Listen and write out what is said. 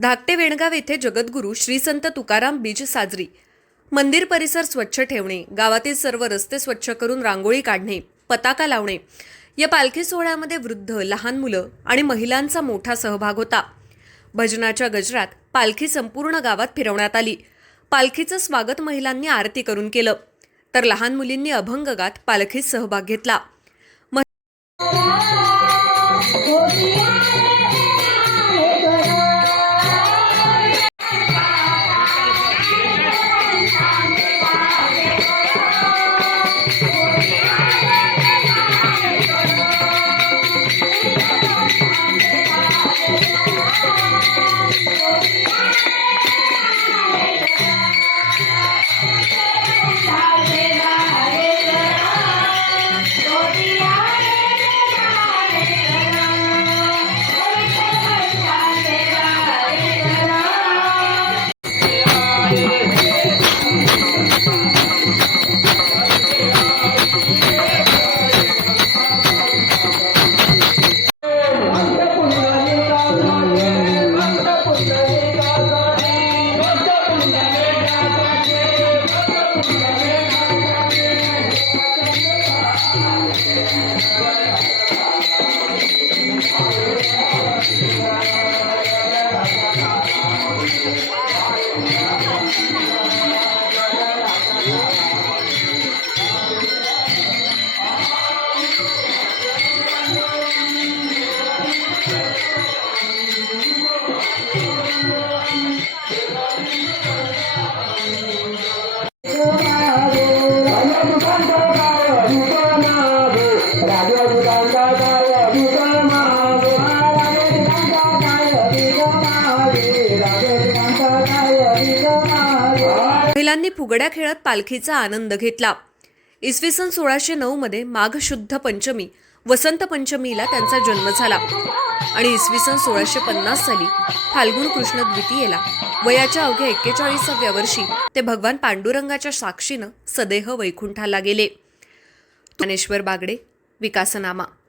धाकटे वेणगाव येथे जगद्गुरू श्री संत तुकाराम बीज साजरी. मंदिर परिसर स्वच्छ ठेवणे गावातील सर्व रस्ते स्वच्छ करून रांगोळी काढणे पताका लावणे. या पालखी सोहळ्यामध्ये वृद्ध लहान मुलं आणि महिलांचा मोठा सहभाग होता. भजनाच्या गजरात पालखी संपूर्ण गावात फिरवण्यात आली. पालखीचं स्वागत महिलांनी आरती करून केलं. तर लहान मुलींनी अभंग गात पालखीत सहभाग घेतला. महिलांनी फुगड्या खेळत पालखीचा आनंद घेतला. इसवी सन सोळाशे नऊ मध्ये माघ शुद्ध पंचमी वसंत पंचमीला त्यांचा जन्म झाला. आणि इसवी सन सोळाशे पन्नास साली फाल्गुन कृष्ण द्वितीयेला वयाच्या अवघ्या एक्केचाळीसाव्या वर्षी ते भगवान पांडुरंगाच्या साक्षीनं सदेह वैकुंठाला गेले. ज्ञानेश्वर बागडे વિકાસનામાં.